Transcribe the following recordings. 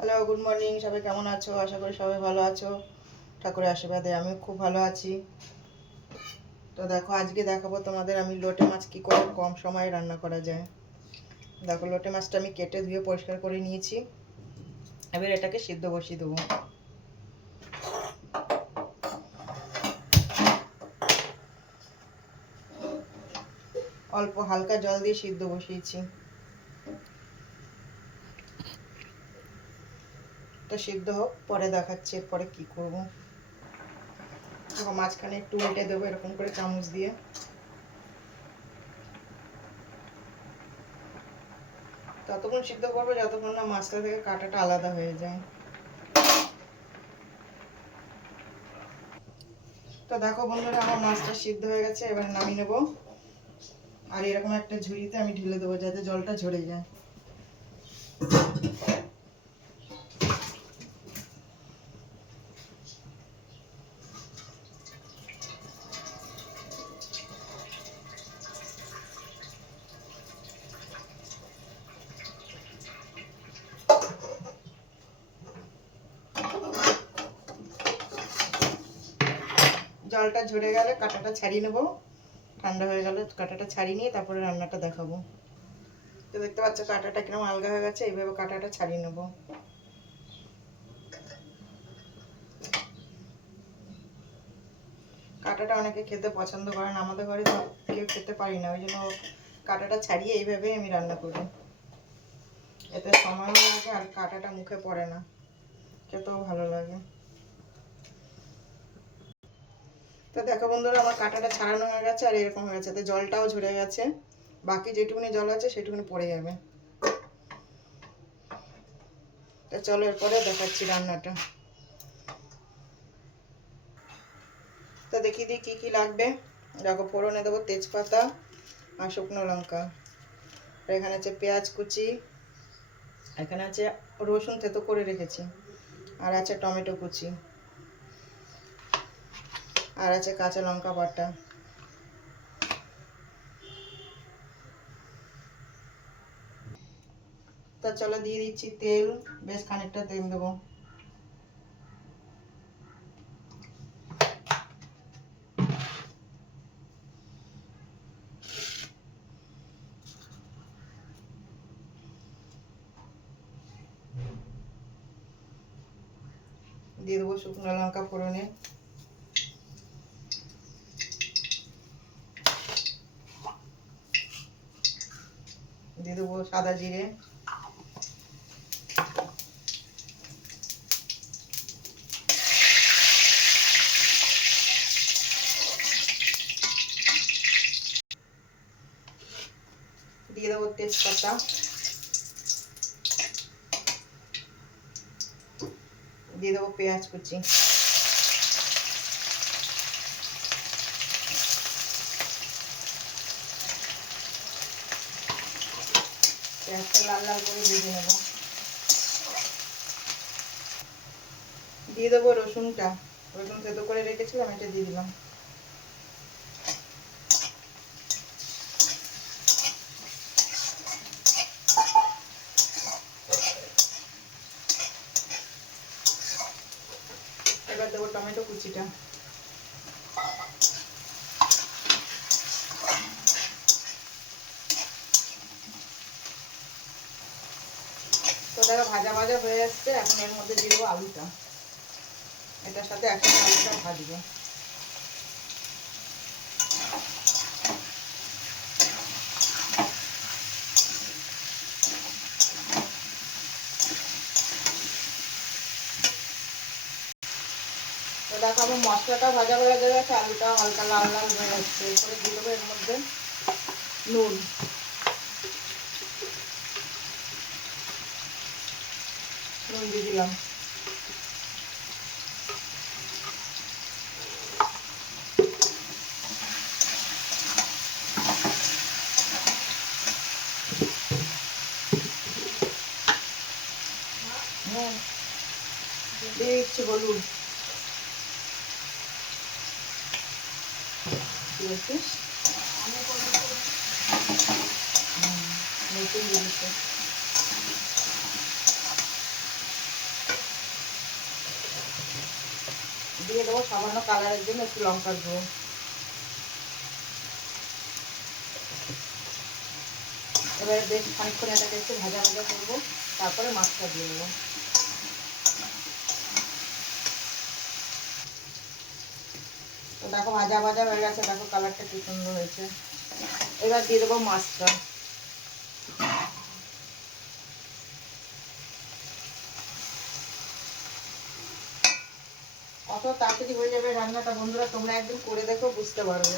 Hello good morning সবাই কেমন আছো? আশা করি সবাই ভালো আছো। ঠাকুরের আশীর্বাদে আমি খুব ভালো আছি। তো দেখো, আজকে দেখাবো তোমাদের আমি লোটে মাছ কি করে কম সময়ে রান্না করা যায়। দেখো, লোটে মাছটা আমি কেটে ধুয়ে পরিষ্কার করে নিয়েছি। এবার এটাকে সিদ্ধ বসিয়ে দেবো। অল্প হালকা জল দিয়ে সিদ্ধ বসিয়েছি। এটা সিদ্ধ হোক, পরে দেখাচ্ছি এরপরে কি করব। মাঝখানে একটু উল্টে দেবো এরকম করে চামচ দিয়ে। ততক্ষণ সিদ্ধ করব, যতক্ষণ না মাছটা থেকে কাঁটাটা আলাদা হয়ে যায়। তো দেখো বন্ধুরা, আমার মাছটা সিদ্ধ হয়ে গেছে, এবার নামিয়ে নেব। আর এরকম একটা ঝুড়িতে আমি ঢেলে দেবো, যাতে জলটা ঝরে যায়। জলটা ঝরে গেলে কাঁটাটা ছাড়িয়ে নেব। ঠান্ডা হয়ে গেলে কাঁটাটা ছাড়িয়ে নিয়ে তারপরে রান্নাটা দেখাবো। তো দেখতে পাচ্ছ কাঁটাটা কিরম আলগা হয়ে গেছে, এইভাবে কাঁটাটা ছাড়িয়ে নেব। কাঁটাটা অনেকে খেতে পছন্দ করেন, আমাদের ঘরে তো কেউ খেতে পারি না, ওই জন্য কাঁটাটা ছাড়িয়ে এইভাবেই আমি রান্না করি। এতে সময়ও লাগে আর কাঁটাটা মুখে পড়ে না, খেতেও ভালো লাগে। তো দেখো বন্ধুরা, আমার কাঁটাটা ছাড়ানো হয়ে গেছে আর এরকম হয়ে গেছে। তো জলটাও ঝরে গেছে। বাকি যেটুকুনি জল আছে, সেটুকুনি পড়ে যাবে। তো চলো এরপরে দেখাচ্ছি রান্নাটা। তো দেখি দিই কী কী লাগবে। দেখো ফোড়নে দেবো তেজপাতা আর শুকনো লঙ্কা। আর এখানে আছে পেঁয়াজ কুচি। এখানে আছে রসুন থেতো করে রেখেছি। আর আছে টমেটো কুচি। আর আছে কাঁচা লঙ্কা বাটা। তা চলো দিয়ে দিচ্ছি তেল, বেশ খানিকটা তেল দেবো। দিয়ে দেবো শুকনো লঙ্কা ফোড়নে। দিয়ে দেবো সাদা জিরে দিয়ে দেবো তেজপাতা দিয়ে দেবো পেঁয়াজ কুচি পেঁয়াজটা লাল লাল করে ভেজে নেব। দিয়ে দেবো রসুনটা। রসুন থেতো করে রেখেছিলাম, এটা দিয়ে দিলাম। এবার দেবো টমেটো কুচিটা। দেখো ভাজা ভাজা হয়ে যাচ্ছে এখন এর মধ্যে দিয়ে দেবো আলুটা। এটার সাথে একসাথে আলুটা ভাজবো। দেখো আমার মশলাটা ভাজা ভাজা গেছে আলুটা হালকা লাল লাল হয়ে যাচ্ছে এরপরে দিয়ে দেবো এর মধ্যে নুন। নুন দিয়ে দিলাম। দিয়ে দিচ্ছি হলুদ। দিয়েছিস নতুন জিনিস দিয়ে দেবো সামান্য কালারের জন্য একটু লঙ্কার গুঁড়ো। এবারে বেশ খানিকক্ষণ এটাকে একটু ভাজা ভাজা করব, তারপরে মাছটা দিয়ে দেবো। দেখো ভাজা ভাজা হয়ে গেছে, দেখো কালারটা কি সুন্দর হয়েছে। এবার দিয়ে দেবো মাছটা। তাড়াতাড়ি হয়ে যাবে রান্নাটা, বন্ধুরা, তোমরা একদিন করে দেখো, বুঝতে পারবে।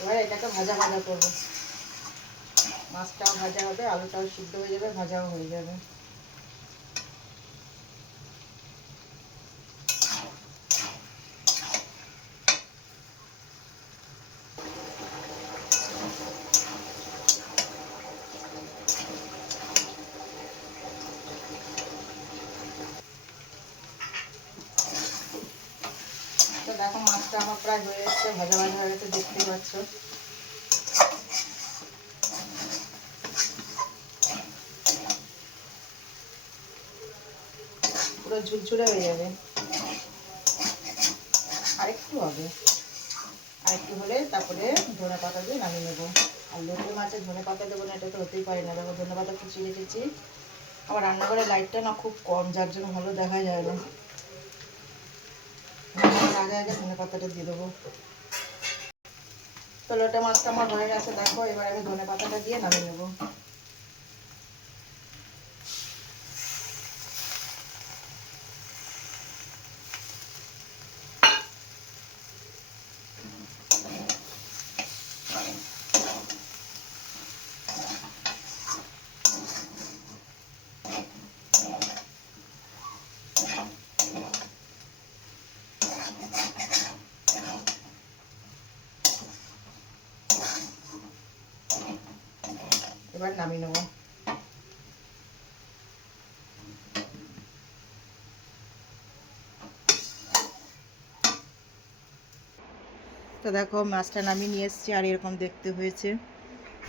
এবার এটাকে ভাজা ভাজা করব। মাছটাও ভাজা হবে, আলুটাও সিদ্ধ হয়ে যাবে, ভাজাও হয়ে যাবে তো দেখো মাছটা আমার প্রায় হয়ে এসছে, ভাজা ভাজা হয়ে গেছে, দেখতেই পাচ্ছ। পুরো ঝুরঝুরে হয়ে যাবে। আরেকটু হবে। আরেকটু হলে তারপরে ধনে পাতা দিয়ে নামিয়ে নেব। আর লোকের মাছে ধনে পাতা দেবো না, এটা তো হতেই পারে না। দেখো, ধনে পাতা কুচি রেখেছি। আমার রান্নাঘরের লাইটটা না খুব কম, যার জন্য ভালো দেখা যায় না। আগে আগে ধনে পাতাটা দিয়ে দেবো। তো লোটে মাছটা আমার হয়ে গেছে, দেখো, এবার আমি ধনে পাতাটা দিয়ে নামিয়ে নেব। এবার নামিয়ে নেব। তো দেখো, মাছটা নামিয়ে নিয়ে এসেছি আর এরকম দেখতে হয়েছে।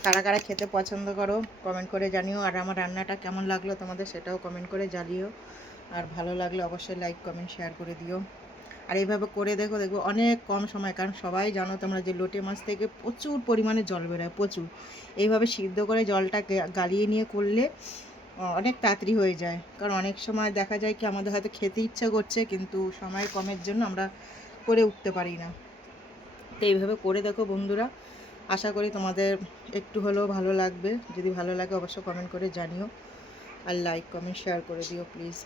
কারা কারা খেতে পছন্দ করো কমেন্ট করে জানিও। আর আমার রান্নাটা কেমন লাগল তোমাদের সেটাও কমেন্ট করে জানিও। আর ভালো লাগলে অবশ্যই লাইক কমেন্ট শেয়ার করে দিও। আর এইভাবে করে দেখো দেখো অনেক কম সময়, কারণ সবাই জানো তোমরা যে লোটে মাছ থেকে প্রচুর পরিমাণে জল বেরোয়, প্রচুর। এইভাবে সিদ্ধ করে জলটা গালিয়ে নিয়ে করলে অনেক তাড়াতাড়ি হয়ে যায়। কারণ অনেক সময় দেখা যায় কি, আমাদের হয়তো খেতে ইচ্ছা করছে, কিন্তু সময় কমের জন্য আমরা করে উঠতে পারি না। তো এইভাবে করে দেখো বন্ধুরা, আশা করি তোমাদের একটু হলেও ভালো লাগবে। যদি ভালো লাগে, অবশ্যই কমেন্ট করে জানিও। আর লাইক কমেন্ট শেয়ার করে দিও প্লিজ